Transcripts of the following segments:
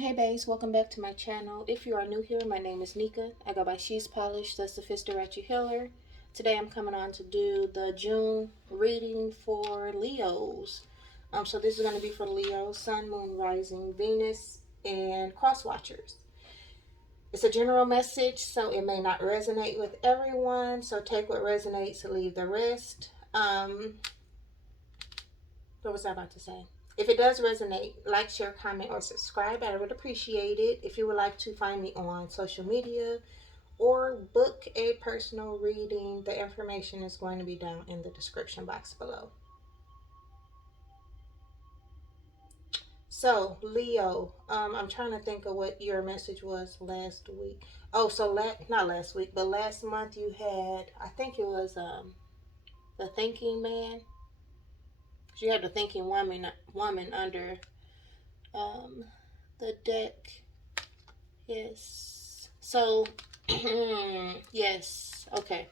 Hey babes, welcome back to my channel. If you are new here, my name is Nika. I go by She's Polished, the Sophisticated Healer. Today I'm coming on to do the June reading for Leos. So this is going to be for Leo, Sun, Moon, Rising, Venus, and Cross Watchers. It's a general message, so it may not resonate with everyone. So take what resonates and leave the rest. What was I about to say? If it does resonate, like, share, comment, or subscribe. I would appreciate it. If you would like to find me on social media or book a personal reading, the information is going to be down in the description box below. So, Leo, I'm trying to think of what your message was last week. Oh, so not last week, but last month you had, I think it was the Thinking Man. You had the Thinking Woman under the deck. Yes. So, yes. Okay.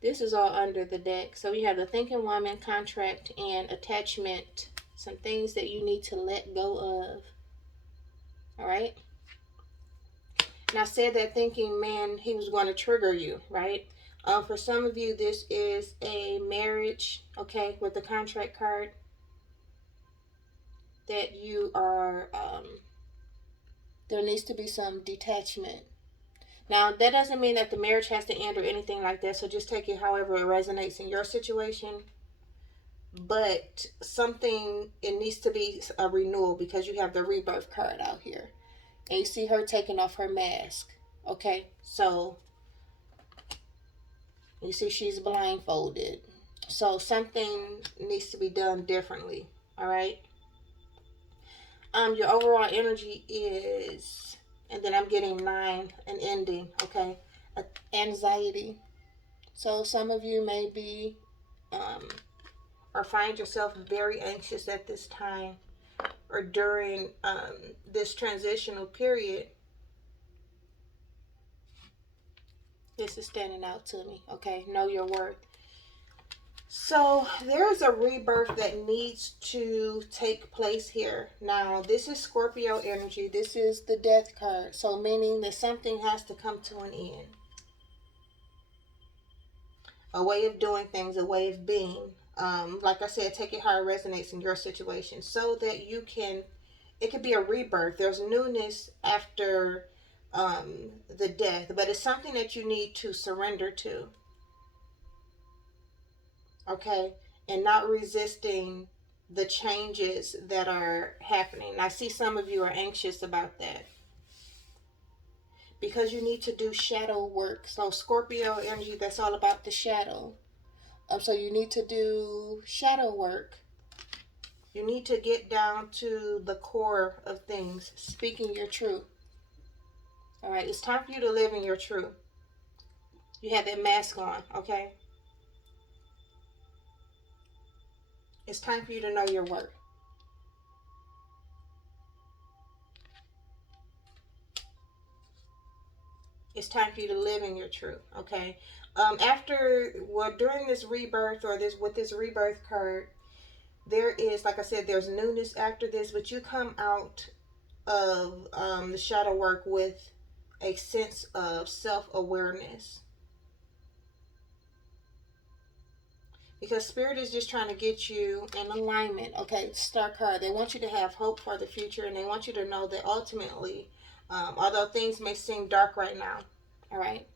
This is all under the deck. So we have the Thinking Woman, contract, and attachment. Some things that you need to let go of. All right. And I said that Thinking Man, he was going to trigger you, right? For some of you, this is a marriage, okay, with the contract card that you are, there needs to be some detachment. Now, that doesn't mean that the marriage has to end or anything like that, so just take it however it resonates in your situation. But it needs to be a renewal because you have the rebirth card out here. And you see her taking off her mask, okay? So, you see she's blindfolded. So, something needs to be done differently, all right? Your overall energy is, and then I'm getting 9, an ending, okay? Anxiety. So some of you may be or find yourself very anxious at this time or during this transitional period. This is standing out to me, okay? Know your worth. So there's a rebirth that needs to take place here. Now, this is Scorpio energy. This is the death card. So meaning that something has to come to an end. A way of doing things, a way of being. Like I said, take it how it resonates in your situation so that it could be a rebirth. There's newness after the death, but it's something that you need to surrender to. Okay? And not resisting the changes that are happening. I see some of you are anxious about that because you need to do shadow work. So Scorpio energy, that's all about the shadow. So you need to do shadow work. You need to get down to the core of things, speaking your truth. All right, it's time for you to live in your truth. You have that mask on, okay? It's time for you to know your worth. It's time for you to live in your truth, okay? During this rebirth or with this rebirth card, there is, like I said, there's newness after this, but you come out of the shadow work with a sense of self-awareness. Because Spirit is just trying to get you in alignment. Okay, Star card. They want you to have hope for the future, and they want you to know that ultimately, although things may seem dark right now, all right,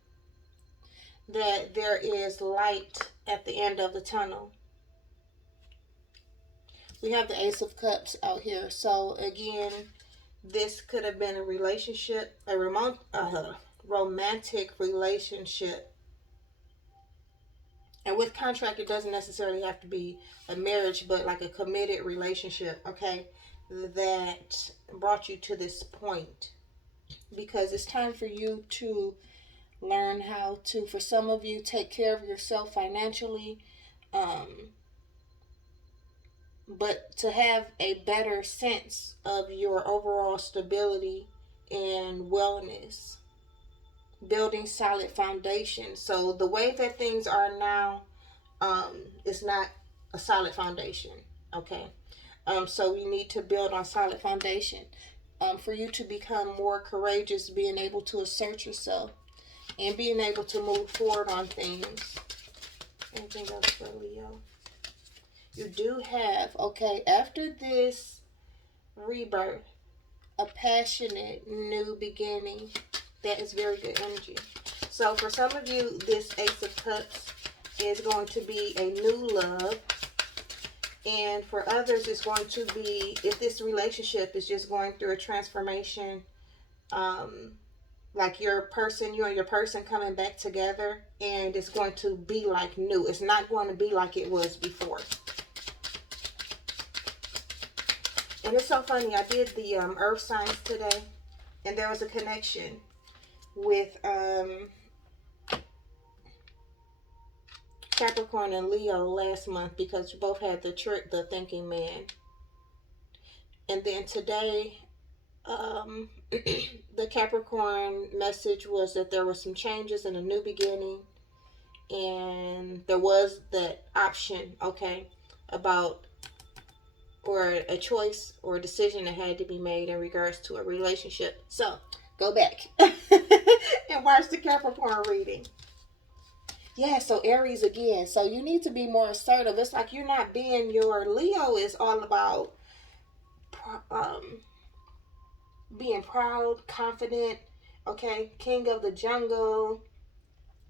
that there is light at the end of the tunnel. We have the Ace of Cups out here. So again, this could have been a relationship, a romantic relationship. And with contract, it doesn't necessarily have to be a marriage, but like a committed relationship, okay, that brought you to this point. Because it's time for you to learn how to, for some of you, take care of yourself financially, but to have a better sense of your overall stability and wellness. Building solid foundation. So the way that things are now, is not a solid foundation. Okay. So we need to build on solid foundation. for you to become more courageous, being able to assert yourself and being able to move forward on things. Anything else for Leo? You do have, okay, after this rebirth, a passionate new beginning. That is very good energy. So for some of you, this Ace of Cups is going to be a new love. And for others, it's going to be, if this relationship is just going through a transformation, like you and your person coming back together, and it's going to be like new. It's not going to be like it was before. And it's so funny, I did the earth signs today, and there was a connection with Capricorn and Leo last month, because you both had the trick, the thinking man. And then today, the Capricorn message was that there were some changes and a new beginning, and there was that option, okay, about, or a choice or a decision that had to be made in regards to a relationship. So go back and watch the Capricorn reading. Yeah, so Aries again. So you need to be more assertive. It's like you're not being your Leo is all about being proud, confident, okay, king of the jungle.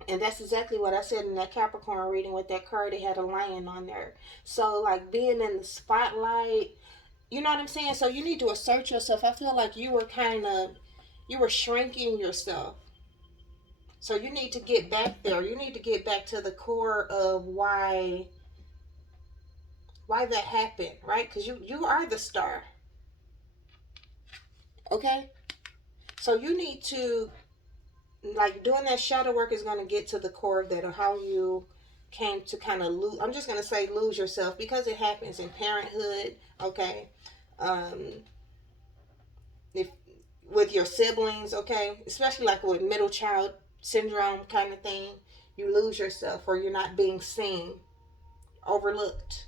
And that's exactly what I said in that Capricorn reading with that card. They had a lion on there. So like being in the spotlight, you know what I'm saying? So you need to assert yourself. I feel like you were shrinking yourself. So you need to get back there. You need to get back to the core of why that happened, right? Because you are the star. Okay? So you need to, like, doing that shadow work is going to get to the core of that, of how you came to kind of lose. I'm just going to say lose yourself, because it happens in parenthood, okay? If with your siblings, okay? Especially like with middle child syndrome kind of thing, you lose yourself, or you're not being seen, overlooked.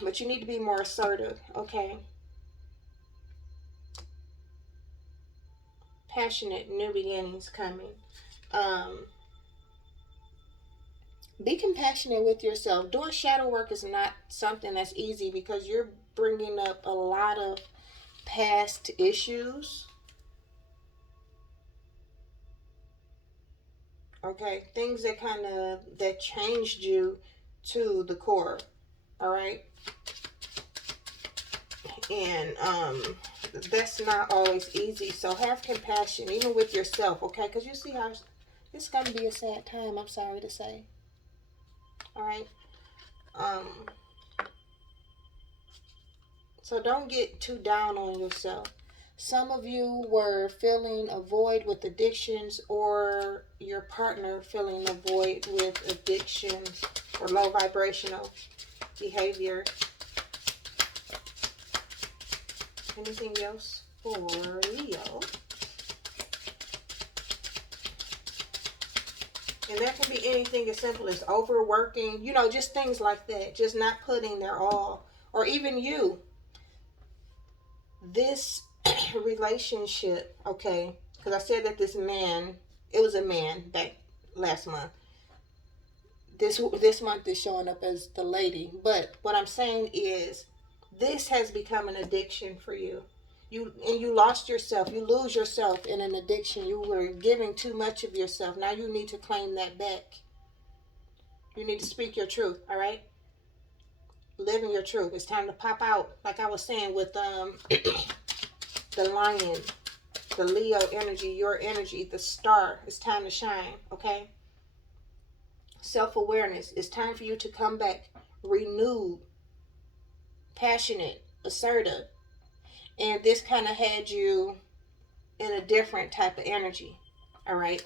But you need to be more assertive, okay? Passionate new beginnings coming. Be compassionate with yourself. Doing shadow work is not something that's easy, because you're bringing up a lot of past issues. Okay, things that changed you to the core. All right, and that's not always easy. So have compassion even with yourself, okay? Because you see how it's gonna be a sad time. I'm sorry to say. All right. Um. So don't get too down on yourself. Some of you were filling a void with addictions, or your partner filling a void with addictions or low vibrational behavior. Anything else for Leo? And that can be anything as simple as overworking, just things like that. Just not putting their all. Or even you. This relationship, okay, because I said that it was a man back last month. This month is showing up as the lady. But what I'm saying is, this has become an addiction for you. You lost yourself. You lose yourself in an addiction. You were giving too much of yourself. Now you need to claim that back. You need to speak your truth, all right? Living your truth. It's time to pop out. Like I was saying with the lion, the Leo energy, your energy, the star. It's time to shine, okay? Self-awareness. It's time for you to come back renewed, passionate, assertive. And this kind of had you in a different type of energy, all right?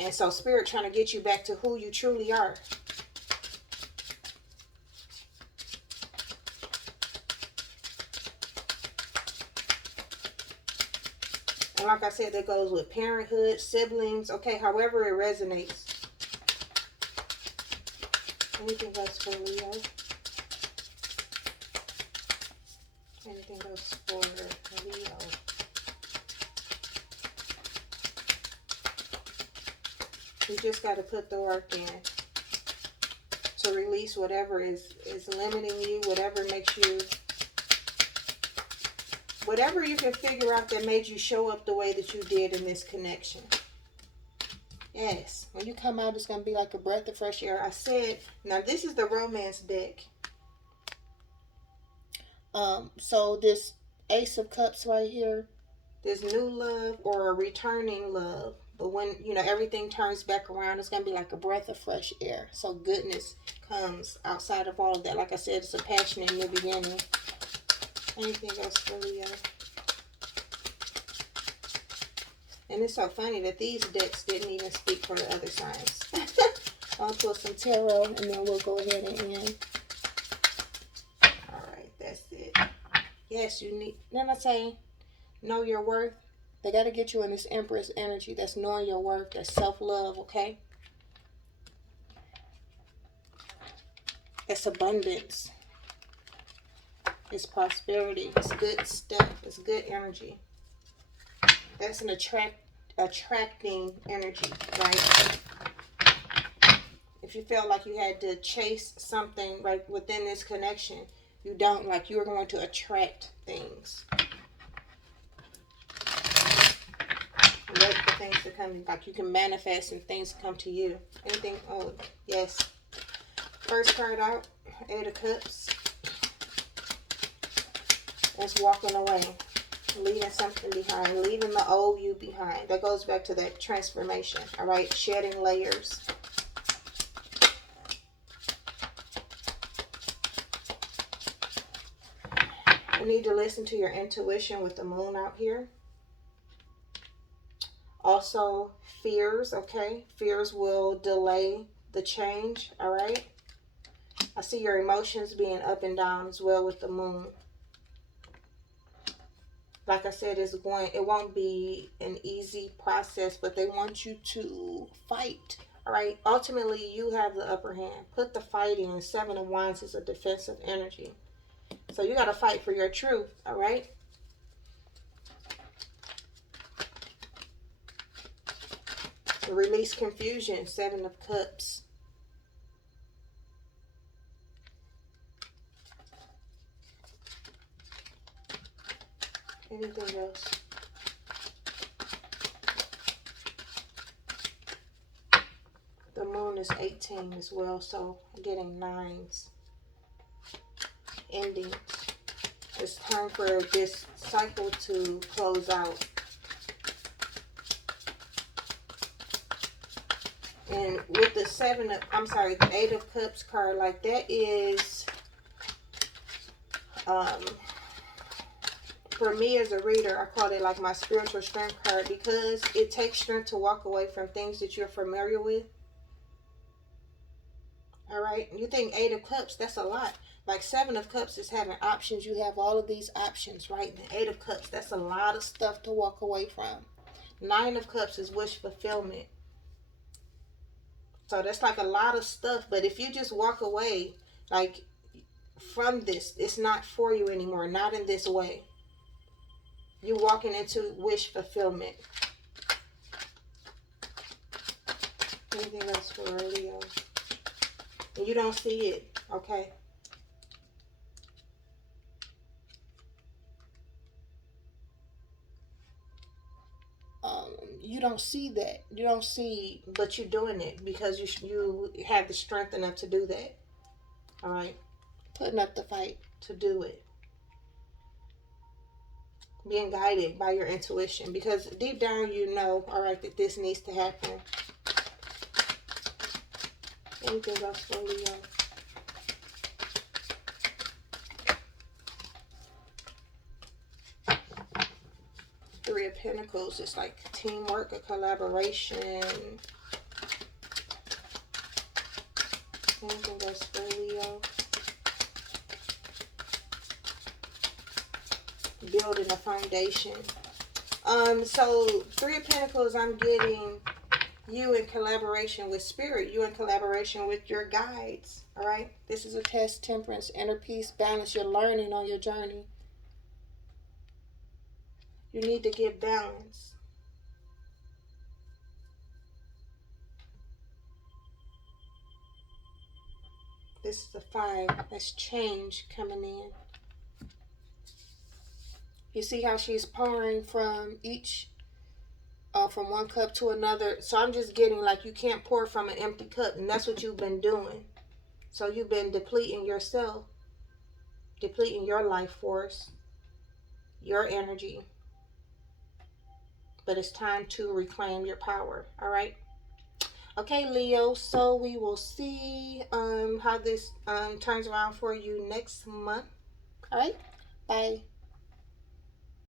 And so Spirit trying to get you back to who you truly are. And like I said, that goes with parenthood, siblings, okay, however it resonates. Anything else for Leo? Anything goes for Leo. You just got to put the work in to release whatever is limiting you, whatever makes you, whatever you can figure out that made you show up the way that you did in this connection. Yes, when you come out, it's going to be like a breath of fresh air. I said, now this is the romance deck. So this Ace of Cups right here, this new love or a returning love. But when, you know, everything turns back around, it's going to be like a breath of fresh air. So goodness comes outside of all of that. Like I said, it's a passionate new beginning. Anything else for Leo? And it's so funny that these decks didn't even speak for the other signs. I'll pull some tarot and then we'll go ahead and end. Alright, that's it. Yes, you need, then I say, know your worth. They got to get you in this Empress energy. That's knowing your worth. That's self-love, okay? It's abundance. It's prosperity. It's good stuff. It's good energy. That's an attracting energy, right? If you felt like you had to chase something right within this connection, you don't. Like, you're going to attract things. Wait for things to come. Like, you can manifest and things come to you. Anything? Oh, yes. First card out, 8 of Cups. It's walking away. Leaving something behind. Leaving the old you behind. That goes back to that transformation. All right? Shedding layers. You need to listen to your intuition with the moon out here. Also, fears, okay? Fears will delay the change, all right? I see your emotions being up and down as well with the moon. Like I said, it won't be an easy process, but they want you to fight, all right? Ultimately, you have the upper hand. Put the fight in. 7 of Wands is a defensive energy. So you got to fight for your truth, all right? Release confusion, 7 of Cups. Anything else? The moon is 18 as well, so I'm getting 9s. Endings. It's time for this cycle to close out. And with the 8 of Cups card, like that is, for me as a reader, I call it like my spiritual strength card, because it takes strength to walk away from things that you're familiar with. All right. You think 8 of Cups, that's a lot. Like 7 of Cups is having options. You have all of these options, right? And 8 of Cups, that's a lot of stuff to walk away from. 9 of Cups is wish fulfillment. So that's like a lot of stuff. But if you just walk away, like, from this, it's not for you anymore. Not in this way. You're walking into wish fulfillment. Anything else for Leo? And you don't see it, okay? You don't see that. You don't see, but you're doing it because you have the strength enough to do that. All right? Putting up the fight to do it. Being guided by your intuition, because deep down you know, all right, that this needs to happen. Anything else for Leo? Three of Pentacles, it's like teamwork, a collaboration. Anything else for Leo? Building a foundation. So 3 of Pentacles, I'm getting you in collaboration with spirit, you in collaboration with your guides. All right, this is a test, temperance, inner peace, balance. You're learning on your journey. You need to get balance. This is the 5. That's change coming in. You see how she's pouring from each, from one cup to another. So I'm just getting like you can't pour from an empty cup, and that's what you've been doing. So you've been depleting yourself, depleting your life force, your energy. But it's time to reclaim your power. All right. Okay, Leo. So we will see how this turns around for you next month. All right. Bye.